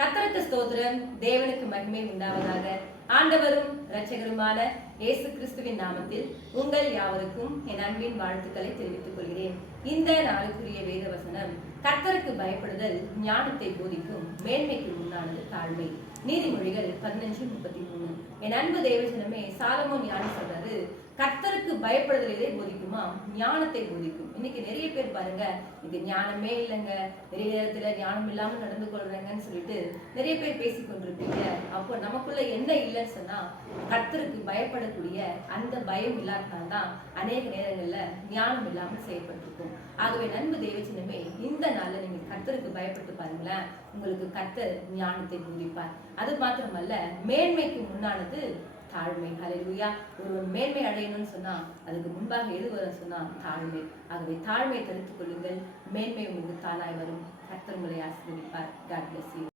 கத்தருக்கு ஸ்தோத்திரம். தேவனுக்கு மகிமை உண்டாவதாக. ஆண்டவரும் இரட்சகருமான இயேசு கிறிஸ்துவின் நாமத்தில் உங்கள் யாவருக்கும் என் அன்பின் வாழ்த்துக்களை தெரிவித்துக் கொள்கிறேன். இந்த நாளுக்குரிய வேத வசனம் கர்த்தருக்கு பயப்படுதல் ஞானத்தை போதிக்கும் மேன்மைக்கு முன்னானது தாழ்மை. நீதிமொழிகள் பதினஞ்சு முப்பத்தி மூணு. என் அன்பு தேவசனமே சாலமோன் ஞானம் சொல்றாரு கர்த்தருக்கு பயப்படுதல் எதை போதிக்குமா? ஞானத்தை போதிக்கும். இன்னைக்கு நிறைய பேர் பாருங்க இது ஞானமே இல்லைங்க. நிறைய நேரத்துல ஞானம் இல்லாம நடந்து கொள்றாங்கன்னு நிறைய பேர் பேசி கொண்டிருப்பீங்க அப்போ நமக்குள்ள என்ன இல்லைன்னு சொன்னா கர்த்தருக்கு பயப்படக்கூடிய அந்த பயம் இல்லாதனால்தான் அநேக நேரங்கள்ல ஞானம் இல்லாமல் செயல்பட்டிருக்கும். ஆகவே நண்பு தேவச்சினமே இந்த நாள்ல நீங்க கர்த்தருக்கு பயப்பட்டு பாருங்களேன். உங்களுக்கு கர்த்தர் ஞானத்தை போதிப்பார் அது மாத்திரமல்ல மேன்மைக்கு முன்னானது தாழ்மை. அலையா ஒருவன் மேன்மை அடையணும்னு சொன்னா அதுக்கு முன்பாக எது வரும் சொன்னா தாழ்மை. ஆகவே தாழ்மையை தடுத்துக் கொள்ளுங்கள். மேன்மை உங்களுக்கு தானாய் வரும். கர்த்தர் உங்களை ஆசீர்வதிப்பார். God plus